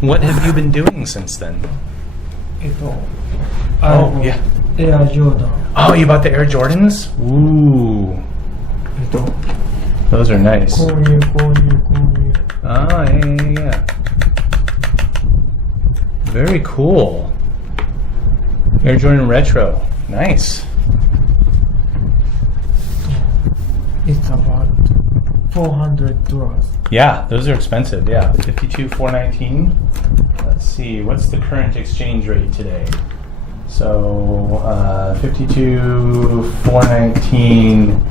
What have you been doing since then? Oh, yeah. Air Jordan. Oh, you bought the Air Jordans? Ooh. Those are nice. 購入 Oh, yeah. Very cool. Air Jordan Retro. Nice. It's about $400. Yeah, those are expensive. Yeah, 52,419. Let's see, what's the current exchange rate today? So 52,419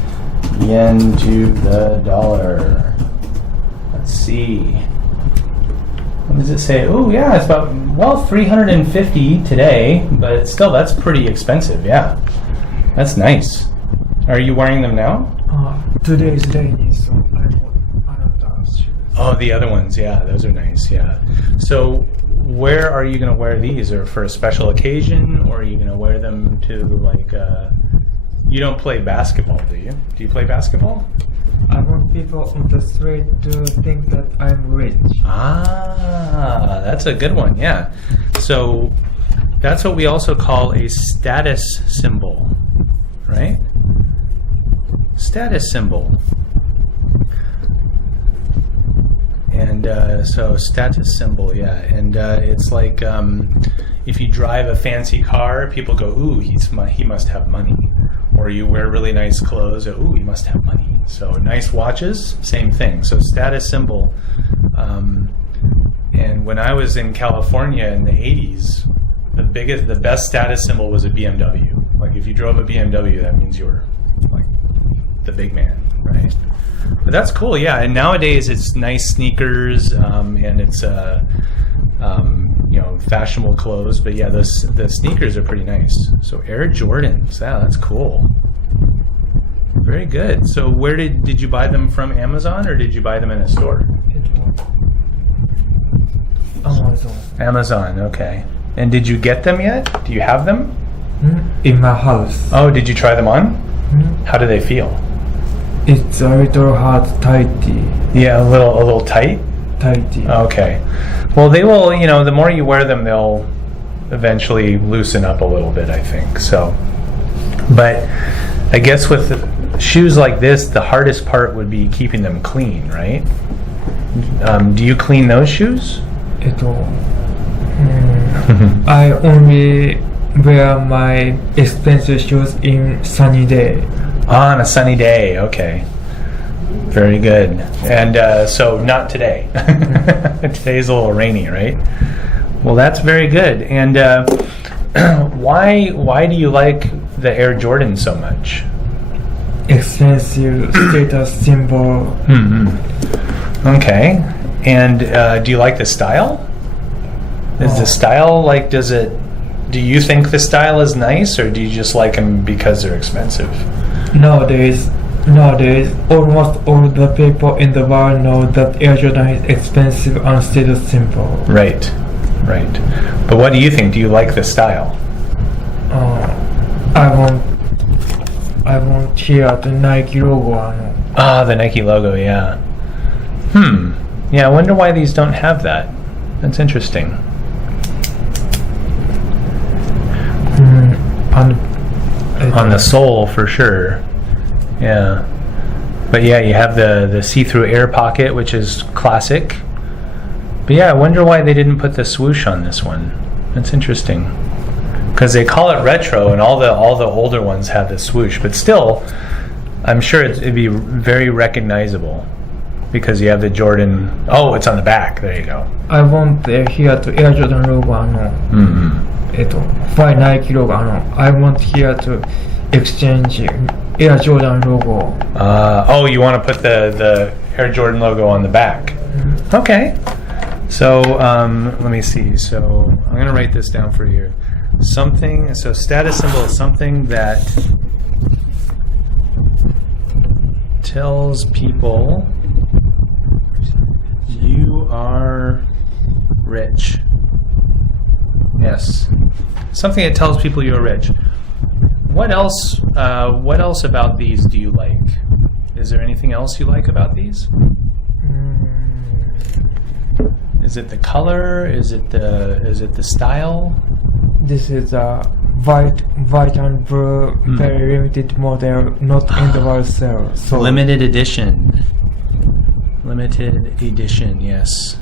yen to the dollar. Let's see. What does it say? Oh, yeah, it's about 350 today, but still, that's pretty expensive. Yeah, that's nice. Are you wearing them now? Today is rainy, so I bought another shoes. Oh, the other ones, yeah, those are nice, yeah. So where are you going to wear these? Or for a special occasion, or are you going to wear them to, like, you don't play basketball, do you? Do you play basketball? I want people on the street to think that I'm rich. Ah, that's a good one, yeah. So that's what we also call a status symbol, right? Status symbol. And so status symbol, yeah. And it's like if you drive a fancy car, people go, ooh, he must have money. Or you wear really nice clothes, ooh, he must have money. So nice watches, same thing. So status symbol. And when I was in California in the 80s, the best status symbol was a BMW. Like if you drove a BMW, that means you were like the big man, right? But that's cool, yeah. And nowadays it's nice sneakers, and it's fashionable clothes. But yeah, the sneakers are pretty nice. So Air Jordans, yeah, that's cool. Very good. So where did you buy them from? Amazon, or did you buy them in a store? Amazon, okay. And did you get them yet? Do you have them? In my house. Oh, did you try them on? How do they feel? It's a little hard, tighty. Yeah, a little tight? Tighty. Okay. Well, they will, the more you wear them, they'll eventually loosen up a little bit, I think. So, but I guess with shoes like this, the hardest part would be keeping them clean, right? Do you clean those shoes? I only wear my expensive shoes in sunny day. On a sunny day, okay. Very good. And so not today. Today's a little rainy, right? Well, that's very good. And why do you like the Air Jordan so much? Expensive status symbol. Okay. And do you like the style? Is the style like, do you think the style is nice, or do you just like them because they're expensive? Nowadays, almost all the people in the world know that Air Jordan is expensive and status symbol. Right. But what do you think? Do you like the style? I want here the Nike logo. Ah, the Nike logo, yeah. Yeah, I wonder why these don't have that. That's interesting. On the sole, for sure. Yeah. But yeah, you have the see-through air pocket, which is classic. But yeah, I wonder why they didn't put the swoosh on this one. That's interesting. Because they call it retro, and all the older ones have the swoosh. But still, I'm sure it'd be very recognizable. Because you have the Jordan. Oh, it's on the back. There you go. I want here to Air Jordan logo. By Nike logo. I want here to exchange Air Jordan logo. You want to put the Air Jordan logo on the back. Okay. So let me see. So I'm going to write this down for you. So status symbol is something that tells people you are rich. Yes. Something that tells people you're rich. What else about these do you like? Is there anything else you like about these? Is it the color? Is it the style? This is a white and blue, very limited model, not in the world sale. So Limited edition. Limited edition, yes.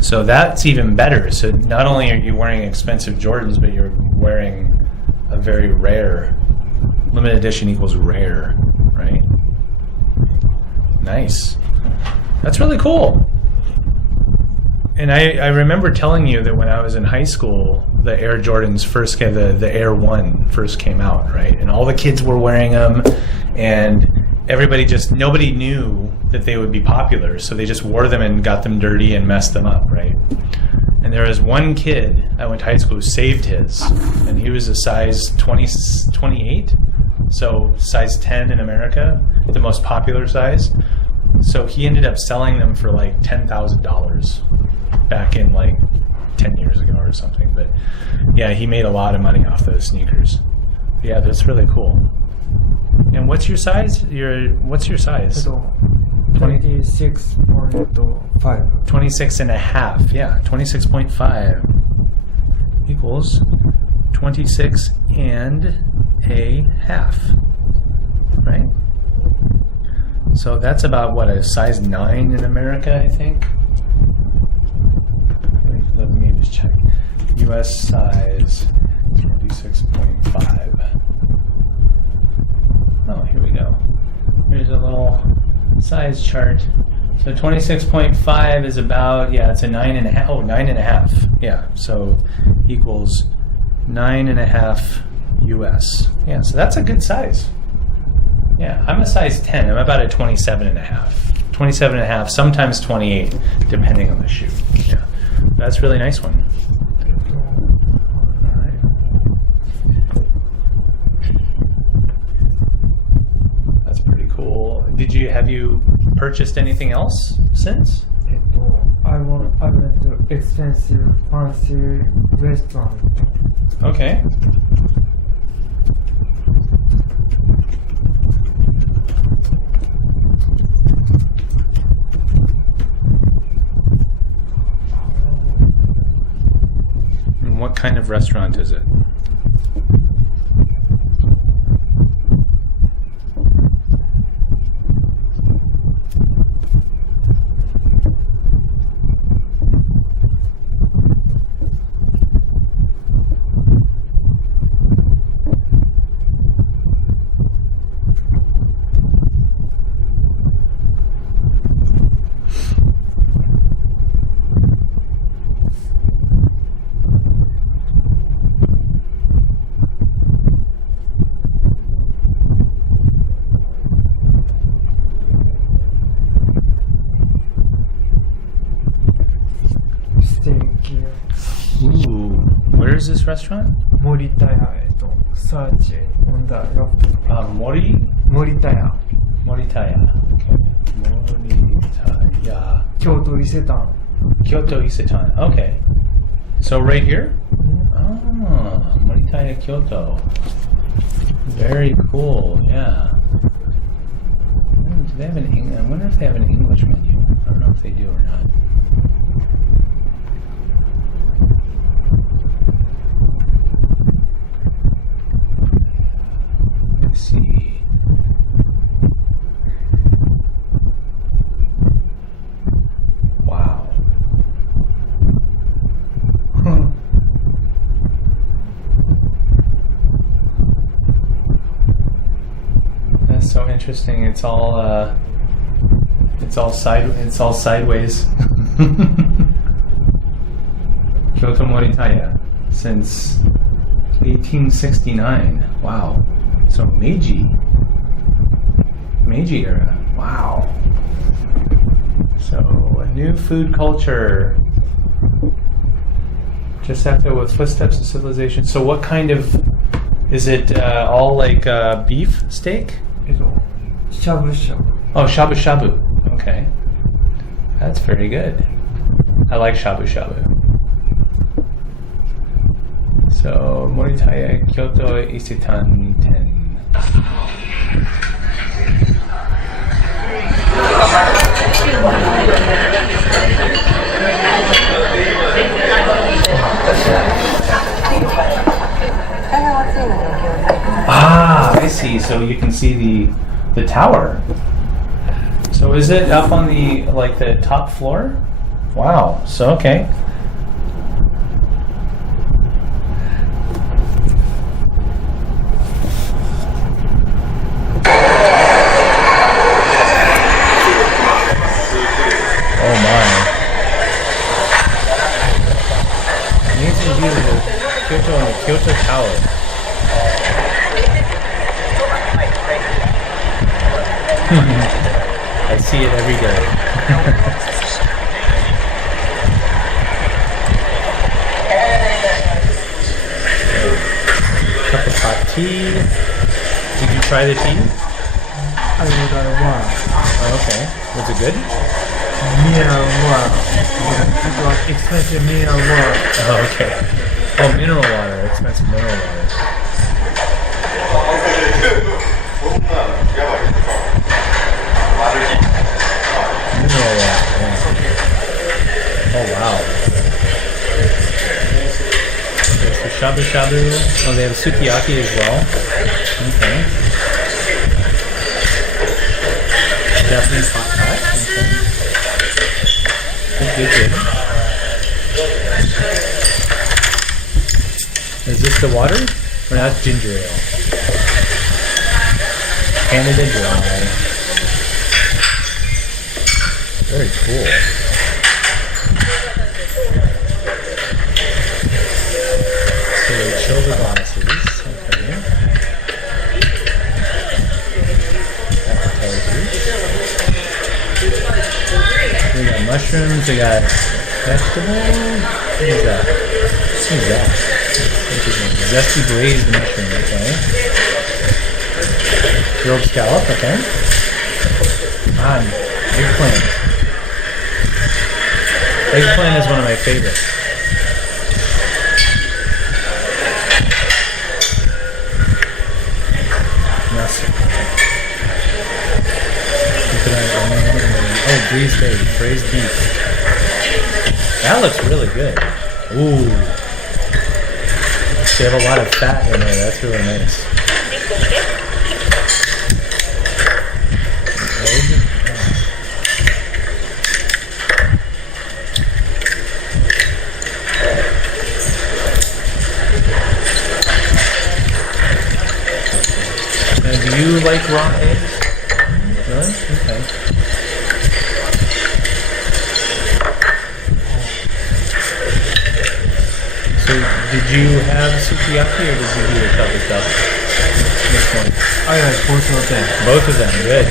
So that's even better. So not only are you wearing expensive Jordans, but you're wearing a very rare. Limited edition equals rare, right? Nice. That's really cool. And I remember telling you that when I was in high school, the Air Jordans first came, the Air 1 first came out, right? And all the kids were wearing them, and nobody knew that they would be popular, so they just wore them and got them dirty and messed them up, right? And there was one kid I went to high school who saved his, and he was a size 28, so size 10 in America, the most popular size. So he ended up selling them for like $10,000 back in like 10 years ago or something. But yeah, he made a lot of money off those sneakers. Yeah, that's really cool. And what's your size? What's your size? 26.5. 26 and a half. Yeah, 26.5 equals 26 and a half. Right? So that's about what, a size 9 in America, I think. Let me just check. US size 26.5. Oh, here we go. Here's a little size chart. So 26.5 is about, yeah, it's a 9.5. Oh, 9.5. Yeah, so equals 9.5 US. Yeah, so that's a good size. Yeah, I'm a size 10. I'm about a 27.5. 27.5, sometimes 28, depending on the shoe. Yeah, that's a really nice one. That's pretty cool. Have you purchased anything else since? I went to expensive, fancy restaurant. Okay. And what kind of restaurant is it? Ooh, where is this restaurant? Moritaya, search on the laptop. Moritaya. Moritaya. Okay. Moritaya. Kyoto Isetan. Kyoto Isetan. Okay. So right here? Oh, Moritaya Kyoto. Very cool. Yeah. Do they have I wonder if they have an English menu. I don't know if they do or not. Let's see. Wow. That's so interesting. It's all sideways. Kyoto Moritaya since 1869. Wow. So Meiji era. Wow. So a new food culture. Just after with footsteps of civilization. So what kind of, is it all like beef steak? Shabu shabu. Oh, shabu shabu. Okay. That's very good. I like shabu shabu. So Moritaya Kyoto Isetan 10. Ah, I see. So you can see the tower. So is it up on the the top floor? Wow. So okay. Oh my. Amazing view of Kyoto and the Kyoto Tower. I see it every day. Cup of hot tea. Did you try the tea? I got one. Oh, okay. Was it good? Mineral water. It was expensive mineral water. Oh, okay. Oh, mineral water. Expensive mineral water. Mineral water. Yeah. Oh, wow. There's the shabu shabu. Oh, they have sukiyaki as well. Okay. Japanese hot pot. Okay. Good. Is this the water? Or that's ginger ale? Canada Dry. Very cool. So they chill the glasses. Okay. Appetizers. We got mushrooms. We got vegetables. What is that? What is that? Zesty braised mushroom. Okay. Grilled scallop. Okay. Eggplant. Eggplant is one of my favorites. Oh, braised beef. That looks really good. Ooh. They have a lot of fat in there. That's really nice. Now, do you like raw eggs? Really? Okay. So, did you have sukiyaki or did you do the shabu shabu? Which one? I like both of them. Both of them, good.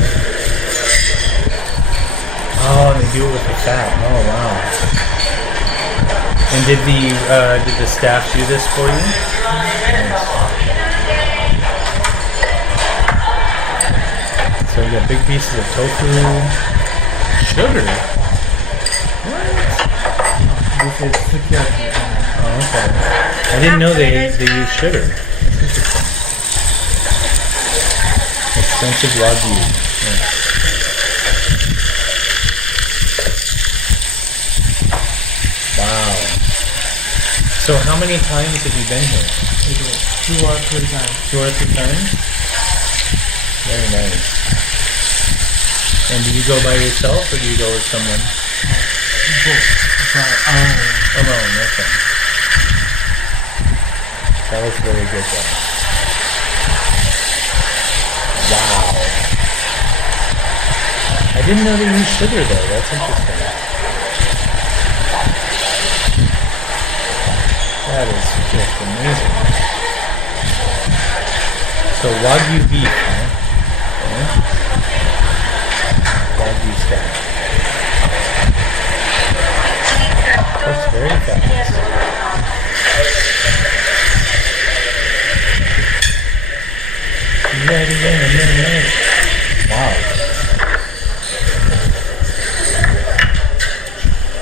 Oh, and they do it with the fat. Oh, wow. And did the staff do this for you? Nice. So you got big pieces of tofu, sugar. What? This is sukiyaki. Oh, okay. I didn't know they use sugar. That's interesting. Expensive wagyu. Yeah. Wow. So how many times have you been here? 2 or 3 times. 2 or 3 times? Very nice. And do you go by yourself or do you go with someone? Both. Alone, okay. That was very good though. Wow. I didn't know they use sugar though. That's interesting. That is just amazing. So wagyu beef, huh? Okay. Wagyu steak. That's very fast. Ready in a minute. Wow.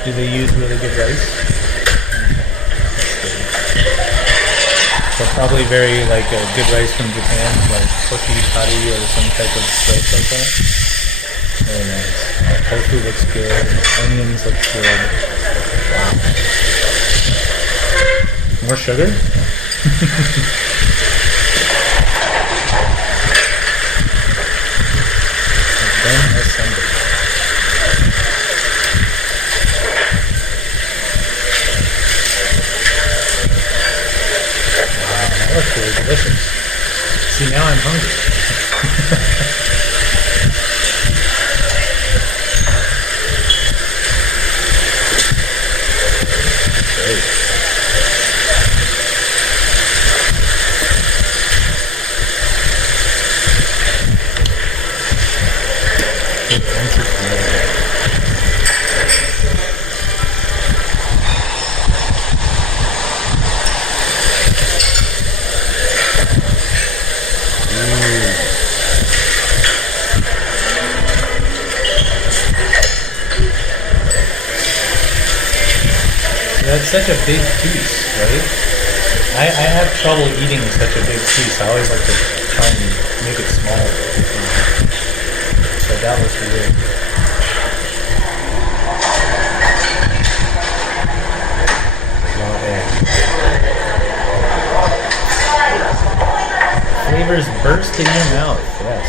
Do they use really good rice? So probably very good rice from Japan, like koshi kari or some type of rice like that. Very nice. Tofu looks good. Onions look good. Wow. More sugar? Then assemble. Wow, that looks really delicious. See, now I'm hungry. Great. Good fancy flavor. That's such a big piece, right? I have trouble eating such a big piece. I always like to try and make it smaller. But that was good. Raw egg. Flavors burst in your mouth, yes.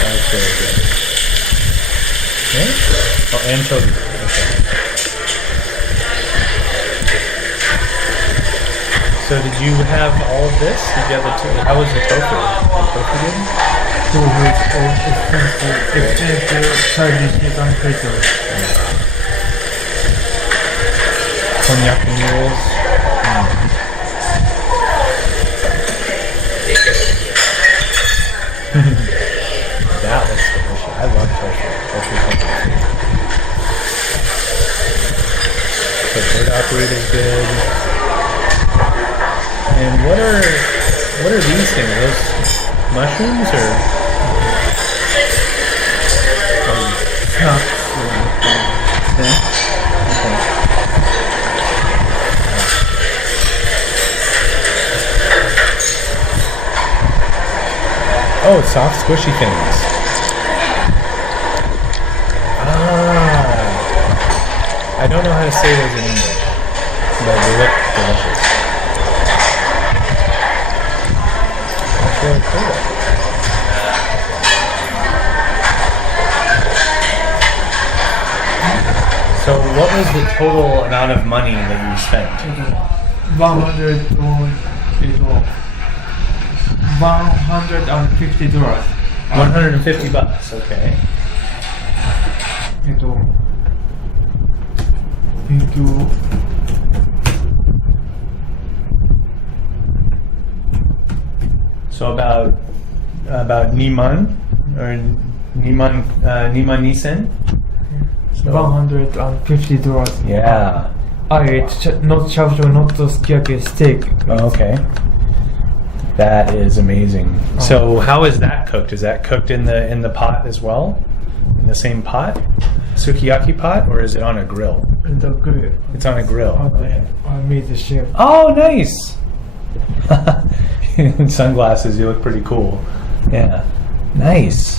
That's very good. Okay. Oh, anchovy. Okay. So did you have all of this? Did you have the how was the tofu? The tofu good? Tofu is expensive Chinese and peso. Cognac noodles. That looks delicious. I love tofu. Tofu's my favorite. The bird operator is good. And what are these things? Are those mushrooms or? Snacks. Okay. Oh, soft, squishy things. I don't know how to say those in English, but they look delicious. That's really cool. So what was the total amount of money that you spent? $150. $150, okay. Into So about Niman or Niman Nisen. So, $150. yeah. I ate not shabu, not sukiyaki steak. Okay. That is amazing. So how is that cooked? Is that cooked in the pot as well? In the same pot? Sukiyaki pot, or is it on a grill? In the grill. It's on a grill. Okay. I made the chef. Oh, nice. In sunglasses, you look pretty cool. Yeah. Nice.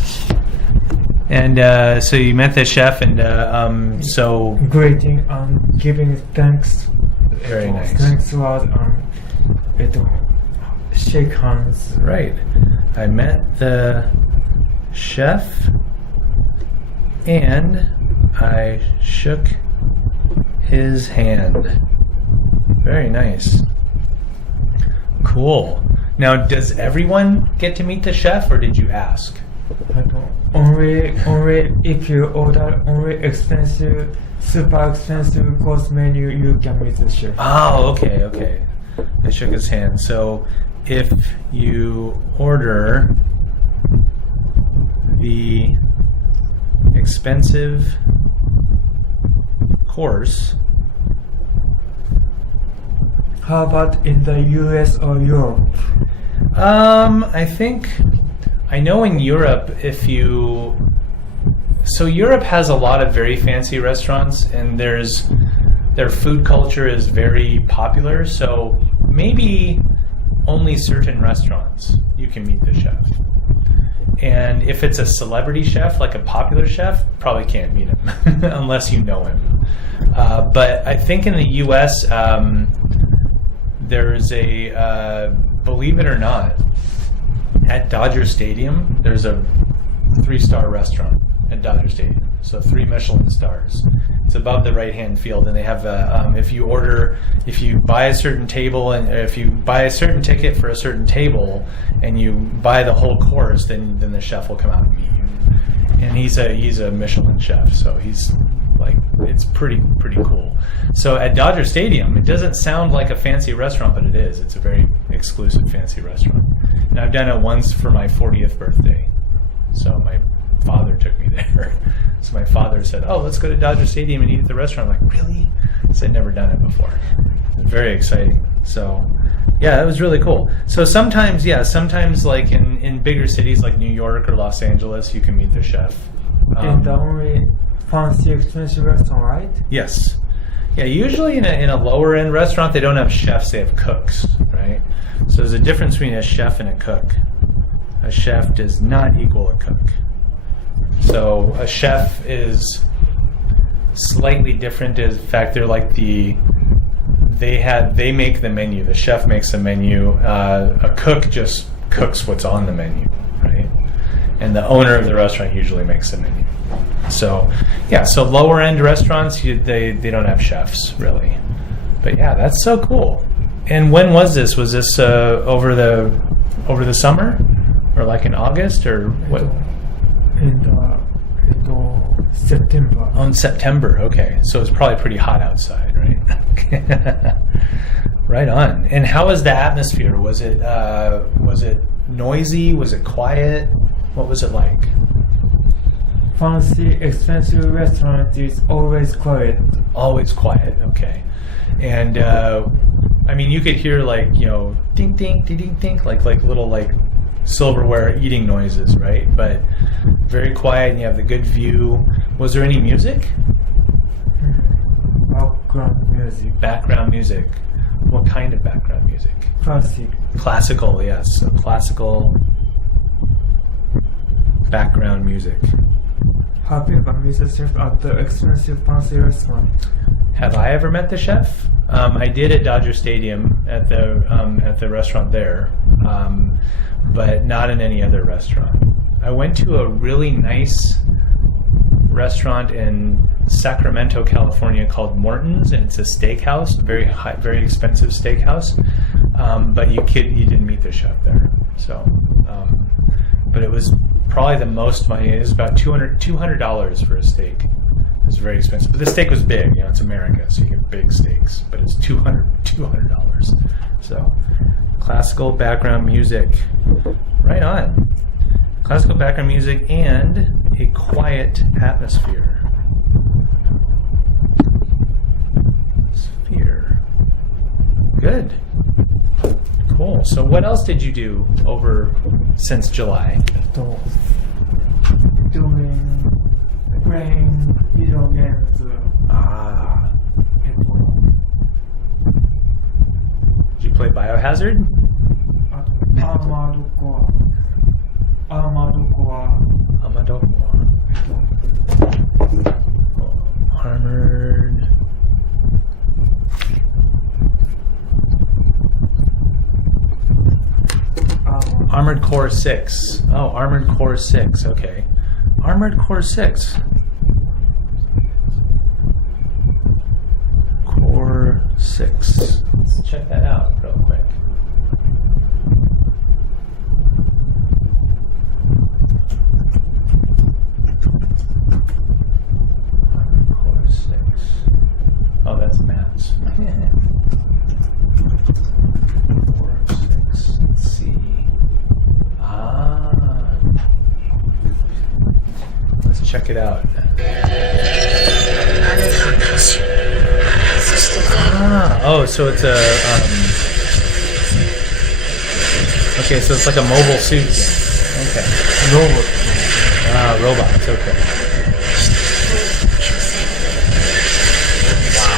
And so you met the chef, and so Greeting and giving thanks. Very nice. Thanks word and shake hands. right. I met the chef, and I shook his hand. Very nice. Cool. Now, does everyone get to meet the chef, or did you ask? Only if you order only expensive, super expensive course menu, you can meet the chef. Oh, okay. I shook his hand. So, if you order the expensive course, How about in the US or Europe? I know in Europe, so Europe has a lot of very fancy restaurants, and their food culture is very popular. So maybe only certain restaurants you can meet the chef. And if it's a celebrity chef, like a popular chef, probably can't meet him unless you know him. But I think in the U.S., there's a, believe it or not, at Dodger Stadium, there's a 3-star restaurant at Dodger Stadium. So 3 Michelin stars. It's above the right-hand field, and they have if you buy a certain table, and if you buy a certain ticket for a certain table, and you buy the whole course, then the chef will come out and meet you. And he's a Michelin chef, so he's like, it's pretty cool. So at Dodger Stadium, it doesn't sound like a fancy restaurant, but it is. It's a very exclusive fancy restaurant. And I've done it once for my 40th birthday. So my father took me there. So my father said, "Oh, let's go to Dodger Stadium and eat at the restaurant." I'm like, "Really?" Because I'd never done it before. Very exciting. So yeah, that was really cool. So sometimes like in bigger cities like New York or Los Angeles, you can meet the chef. In the only fancy expensive restaurant, right? Yes. Yeah, usually in a lower end restaurant, they don't have chefs, they have cooks, right? So there's a difference between a chef and a cook. A chef does not equal a cook. So a chef is slightly different. In fact, they're like they make the menu. The chef makes the menu. A cook just cooks what's on the menu, right? And the owner of the restaurant usually makes the menu. So yeah, so lower end restaurants, they don't have chefs really. But yeah, that's so cool. And when was this? Was this over the summer, or like in August, or what? In September. Oh, in September. Okay, so it's probably pretty hot outside, right? Right on. And how was the atmosphere? Was it noisy? Was it quiet? What was it like? Fancy, expensive restaurant is always quiet. Always quiet. Okay. And I mean, you could hear like, ding ding ding ding ding, like little like silverware eating noises, right? But very quiet, and you have the good view. Was there any music? Background music. Background music. What kind of background music? Classic. Classical, yes. So classical background music. Have you ever met the chef at the expensive fancy restaurant? Have I ever met the chef? I did at Dodger Stadium at the restaurant there, but not in any other restaurant. I went to a really nice restaurant in Sacramento, California called Morton's, and it's a steakhouse, very expensive steakhouse. But you didn't meet the chef there. So, but it was probably the most money. It was about $200 for a steak. It was very expensive, but the steak was big. It's America, so you get big steaks. But it's $200. So, classical background music, right on. Classical background music and a quiet atmosphere. Sphere. Good. Cool. So, what else did you do since July? Playing video games. Did you play Biohazard? Armored Core. Armored Core. Armored Core 6. Oh, Armored Core 6. Okay. Armored Core 6. Core 6. Let's check that out real quick. Armored Core 6. Oh, that's maps. Core 6. Let's see. Let's check it out. So it's a okay, so it's like a mobile suit game. Okay. Robots, okay. Wow.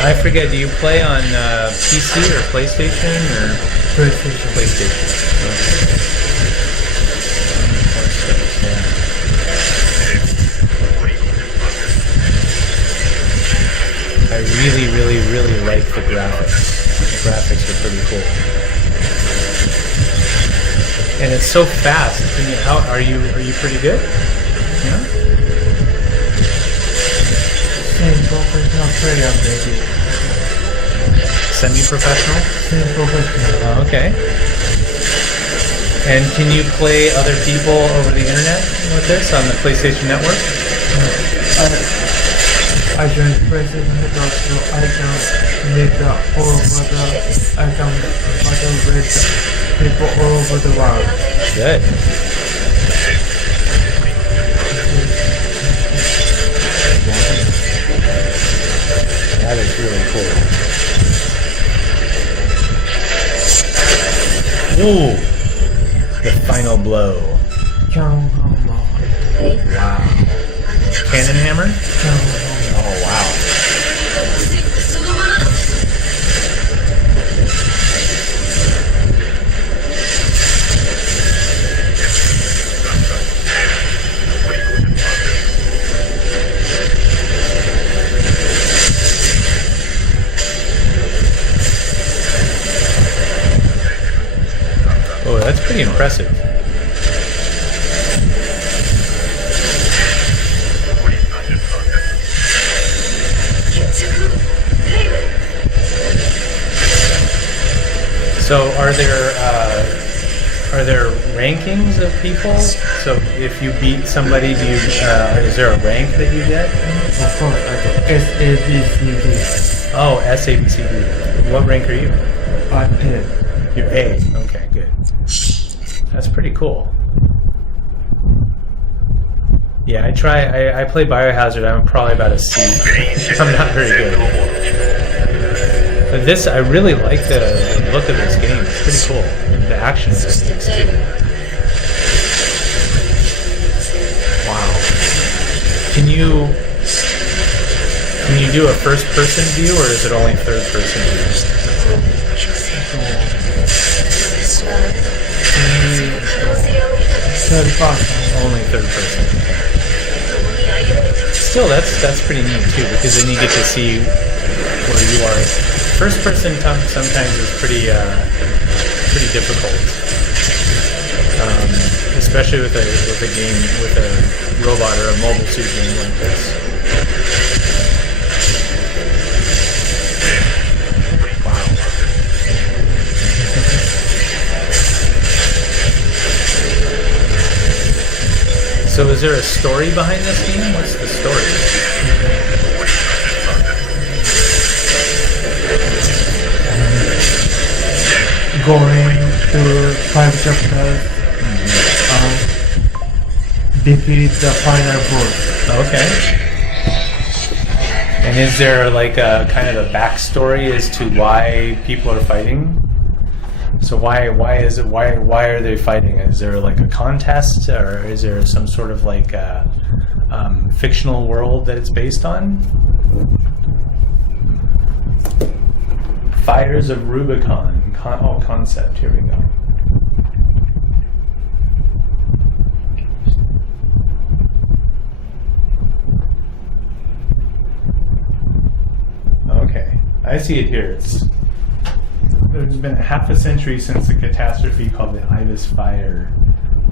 I forget. Do you play on PC or PlayStation or PlayStation. PlayStation? Okay. I really like the graphics. The graphics are pretty cool. And it's so fast. I mean, how are you pretty good? Yeah? Semi-professional player, maybe. Semi-professional? Semi-professional. Oh, okay. And can you play other people over the internet with this on the PlayStation Network? I joined PlayStation Network, so I can make all over I can battle with people all over the world. Good. That is really cool. Ooh! The final blow. Cannon hammer. Wow. Cannon hammer? Cannon hammer. Oh, wow. Oh, that's pretty impressive. So are there rankings of people? So if you beat somebody, do you is there a rank that you get? Of course, I got SABCD. Oh, SABCD. What rank are you? I'm A. You're A. Okay, good. That's pretty cool. Yeah, I play Biohazard. I'm probably about a C. I'm not very good. But this, I really like the look of this game. It's pretty cool. The action systems too. Wow. Can you do a first-person view, or is it only third-person view? Third person. Only third person. Still, that's pretty neat too, because then you get to see where you are. First person sometimes is pretty difficult, especially with a game with a robot or a mobile suit game like this. So is there a story behind this game? What's the story? Going to 5 chapters, defeat the final boss. Okay. And is there like a kind of a backstory as to why people are fighting? So why are they fighting? Is there like a contest, or is there some sort of like fictional world that it's based on? Fires of Rubicon. Concept. Here we go. Okay, I see it here. There's been a half a century since the catastrophe called the Ibis Fire,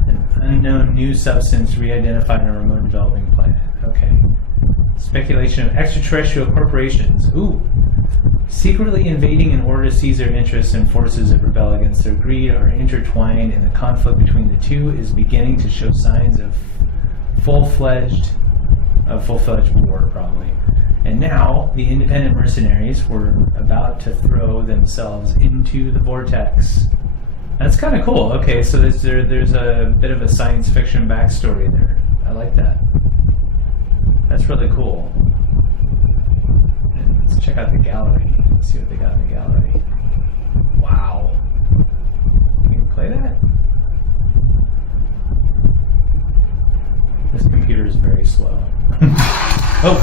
an unknown new substance re-identified on a remote developing planet. Okay. Speculation of extraterrestrial corporations. Ooh. Secretly invading in order to seize their interests, and forces that rebel against their greed are intertwined, and the conflict between the two is beginning to show signs of full-fledged war, probably. And now, the independent mercenaries were about to throw themselves into the vortex. That's kind of cool. Okay, so there's a bit of a science fiction backstory there. I like that. That's really cool. And let's check out the gallery. Let's see what they got in the gallery. Wow. Can you play that? This computer is very slow. Oh!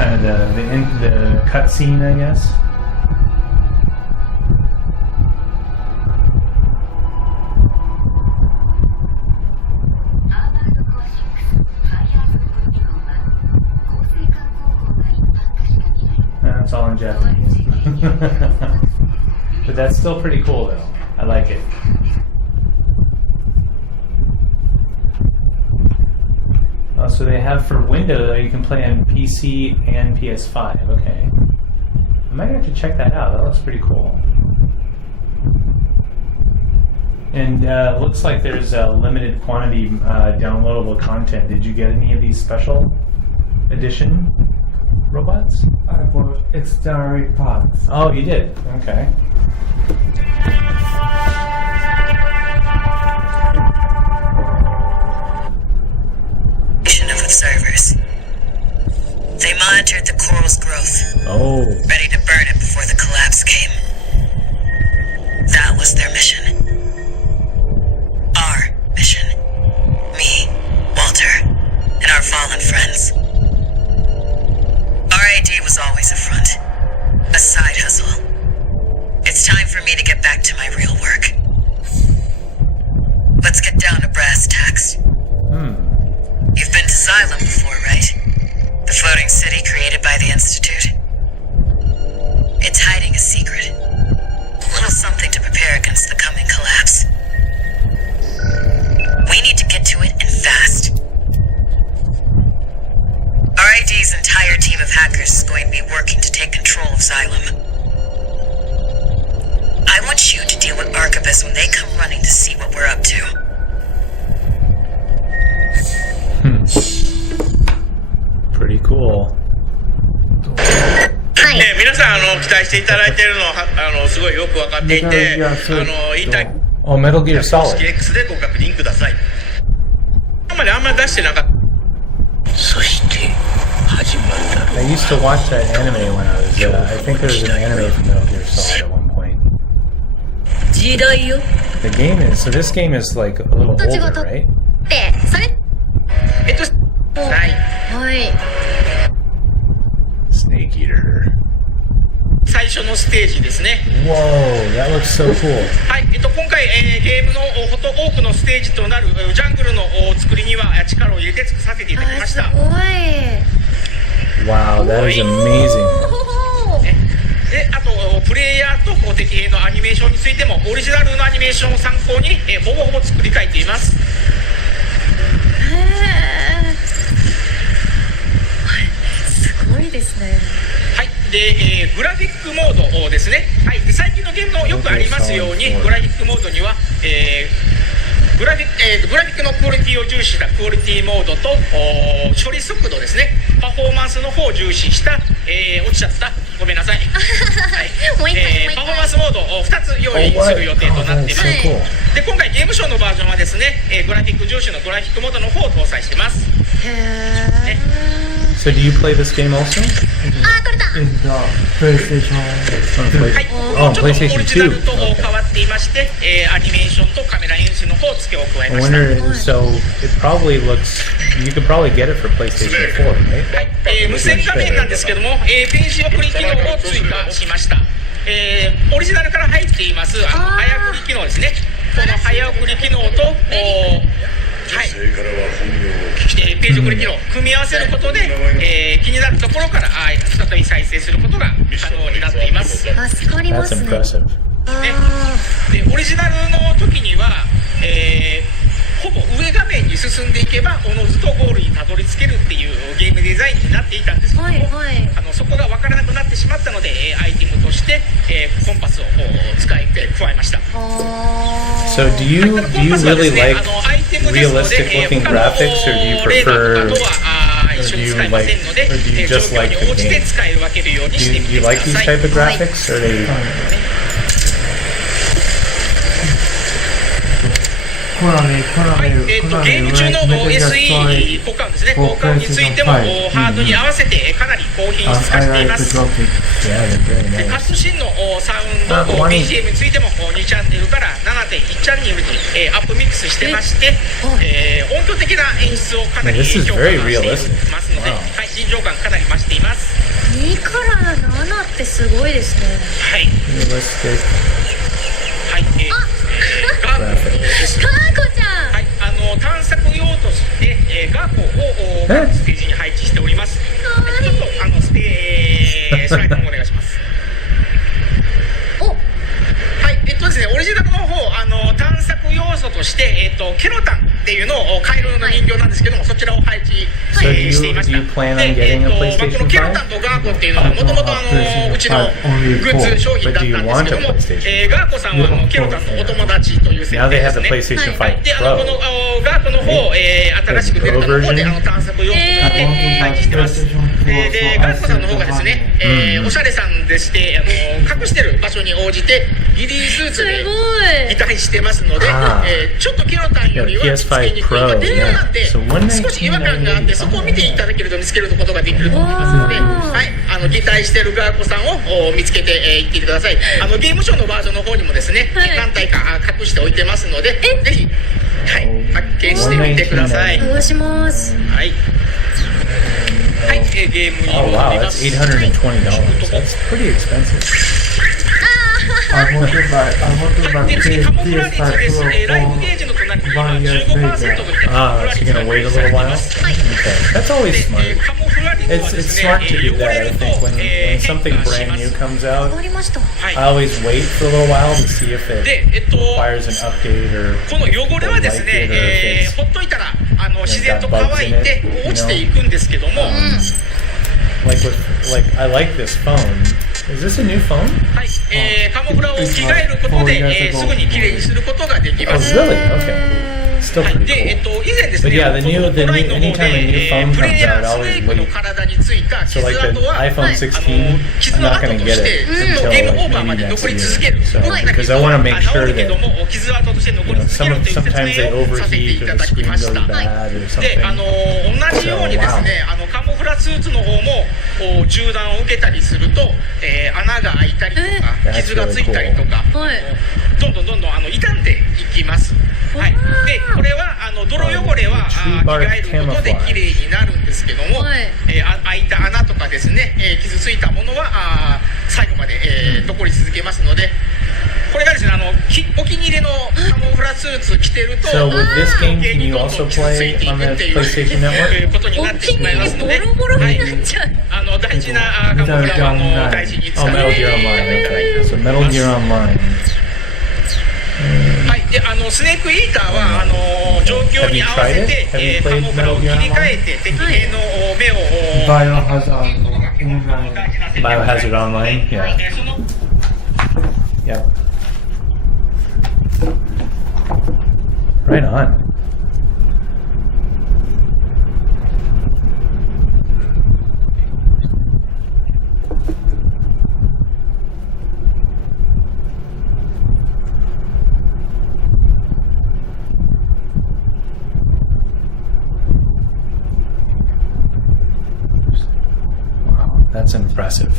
kind of the cutscene, I guess. It's all in Japanese. But that's still pretty cool though. I like it. Oh, so they have for Windows, you can play on PC and PS5. Okay. I might have to check that out. That looks pretty cool. And looks like there's a limited quantity downloadable content. Did you get any of these special edition robots? I bought extra parts. Oh, you did? Okay. Of observers. They monitored the coral's growth. Oh. Ready to burn it before the collapse came. That was their mission. Our mission. Me, Walter, and our fallen friends. RAD was always a front. A side hustle. It's time for me to get back to my real work. Let's get down to brass tacks. You've been to Xylem before, right? The floating city created by the Institute. It's hiding a secret. A little something to prepare against the coming collapse. We need to get to it and fast. RID's entire team of hackers is going to be working to take control of Xylem. I want you to deal with Archibus when they come running to see what we're up to. Pretty cool. 皆さん期待していただいているのはすごいよく分かっていて言いたい Oh, Metal Gear Solid. X でご確認ください。今まであんまり出してなかった。そして始まるだろう。 I used to watch that anime when I was I think there was an anime from Metal Gear Solid at one point. 時代よ。 The game is, so this game is like a little older, right? で、それはい。はい。 Snake Eater. 最初のステージですね。 Whoa, that looks so cool. はい、今回、ゲームの多くのステージとなるジャングルの作りには力を入れて作らせていただきました。すごい。 Wow, that is amazing. で、あとプレイヤーと敵兵のアニメーションについてもオリジナルのアニメーションを参考に、ほぼほぼ作り変えています。すごいですね。はい、で、グラフィックモードですね。はい、で最近のゲームのよくありますようにグラフィックモードには、グラフィックのクオリティを重視したクオリティモードと処理速度ですね、パフォーマンスの方を重視した、落ちちゃった、ごめんなさい、はいもう一回パフォーマンスモードを2つ用意する予定となっています。で今回ゲームショーのバージョンはですね、グラフィック重視のグラフィックモードの方を搭載しています。へー。 So do you play this game also? あ、取れた。In the PlayStation. はい、Oh, ちょっとオリ PlayStation ジナ 2. ルと変わっていまして、アニメーションとカメラ演出の方を付けを加え I ました。 wonder, so it probably looks, you could probably get it for PlayStation 4, right? はい、無線画面なんですけども、ページ送り機能を追加しました。オリジナルから入っています早送り機能ですね。この早送り機能とはい、ページ送り機能を組み合わせることで、気になるところから再び再生することが可能になっています。助かりま That's すね。 impressive. でオリジナルの時には、ほぼ上画面に進んでいけばおのずとゴールにたどり着けるっていうゲームデザインになっていたんですけども、はいはい、そこが分からなくなってしまったので、アイテムとして、コンパスを加えました。So do you really like realistic looking graphics, or do you prefer, or do you just like the game? Do you like these type of graphics, or they? コナミゲーム中の SE 交換ですね、交換についてもハードに合わせてかなり高品質化しています。でカットシーンのサウンド BGM についても2チャンネルから縦1チャンネルに、アップミックスしてまして、音響的な演出をかなり This is 強化 very してい realistic. ますので、 Wow. はい、臨場感かなり増しています。2から7ってすごいですね。はい、 Realistic はい、ガーコです。かーこちゃん、はい、探索用として、ガーコを各ステージに配置しております。ちょっとスライドもお願いします。はい、ですね、オリジナルの方、探索要素として、ケロタンっていうのをカエルの人形なんですけども、そちらを配置、していました。 Do you plan on で、getting a こ PlayStation のケロタンとガーコっていうのはもともとうちのグッズ商品だったんですけども、ガーコさんはケロタンとお友達という設 Now 定 they で have す the ね。 PlayStation はい、 5で、こ Pro. のガーコの方、新しく出たの方で探索要素として配置してます。で、ガーコさんの方がですね、おしゃれさんでして、隠してる場所に応じてリリースーツで擬態してますので、ちょっとケロタンよりはつけにくい。微妙なんで、少し違和感があって、そこを見ていただけると見つけることができると思いますので、はい、擬態してるガーコさんを見つけていってください。ゲームショーのバージョンの方にもですね、何体か隠しておいてますので、ぜひ、はい、発見してみてください。お願いします。はい。はい、ゲームに Oh 戻 wow, りま that's す。 $820. That's pretty expensive. I want to buy で、次、カモフラリッジです。 PS5 ライブゲージの隣に今 1 year 15% というカモフ Ah, ラ so リッ you're ジが gonna ご wait 用 a 意さ little れてい while? ます。 Okay, that's always で、 smart. カモフラリッジは It's で it's す smart ね、 to do 汚 that. れ I ると think when 変 something 化し brand ま new す。 comes わ out, かりました。はい I always wait for a little while to see if it で、 requires an update or この汚れはですね、 like it or if it's ほっといたら自然と乾いて落ちていくんですけども、like I like this phone. Is this a new phone? はい、カモフラを着替えることで、すぐにきれいにすることができ Oh ます。 really? Okay. Still はい、 pretty で、 cool. 以前です But ね、 yeah, the new ホットラインの方 anytime a new で、 phone プレイ comes ヤ out, ー I ス always ネークの wait. 体についた So 傷 like 跡 the は、 iPhone 16, 傷 I'm の not 跡 gonna と get して it ずっと until ゲームオ like ーバーま maybe で next 残り year. 続ける。 So どんな because 傷 I は want to make 治 sure るけど that も傷跡として残り続けるという説 sometimes they 明をさせて overheat い or た the だき screen まし goes た。 bad or で、 something. 同じようにですね、カモフラスーツの方も銃弾を受けたりすると、穴が開いたりとか傷がついたりとか、はいどんどん傷んでいきます。はい、でこれは泥汚れは着替えることできれいになるんですけども、開いた穴とかですね、傷ついたものは最後まで、残り続けますので、これがですね、お気に入りのカモフラスーツ着てると So with this game, 余計 can に you どんど also ん傷つい play てい on くっ the ていう PlayStation Network? ことになってしまいますので、ボロボロになっちゃう。大事なカモフラは大事に使 Oh, って Metal い Gear ただい Online. て Okay, so Metal Gear Online. はい、でスネークイーターは状況に合わせて、カモフラを切り替えて敵兵の目を Biohazard Online. Biohazard Online. Yeah. その Yep. Right on. Wow, that's impressive.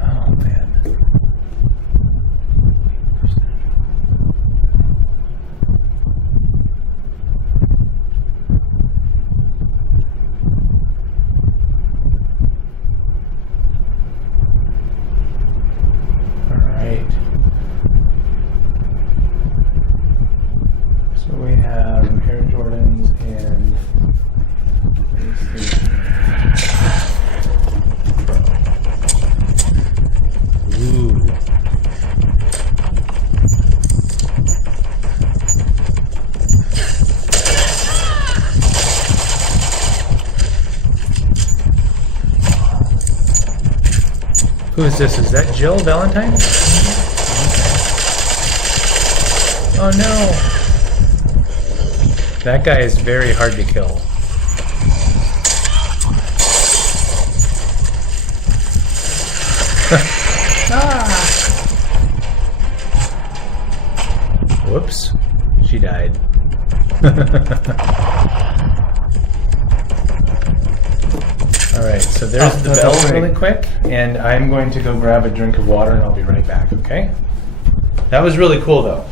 Oh man. All right. So we have Air Jordans and Ooh. Who is this? Is that Jill Valentine? Oh no. That guy is very hard to kill. Whoops. She died. Alright, so there's the bell really quick, and I'm going to go grab a drink of water and I'll be right back, okay? That was really cool though.